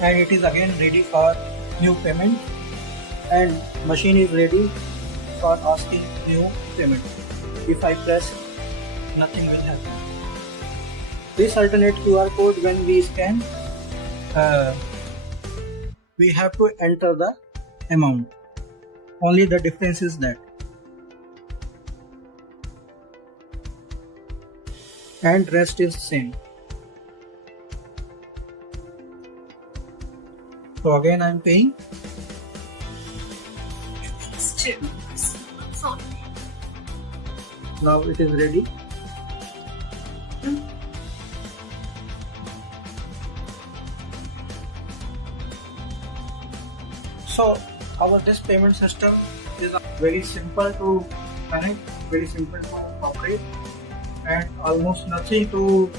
and it is again ready for new payment, and machine is ready for asking new payment. If I press, nothing will happen. This alternate QR code, when we scan, we have to enter the amount. Only the difference is that. And rest is same. So again I am paying. Now it is ready. So this payment system is very simple to connect, very simple to operate, and almost nothing to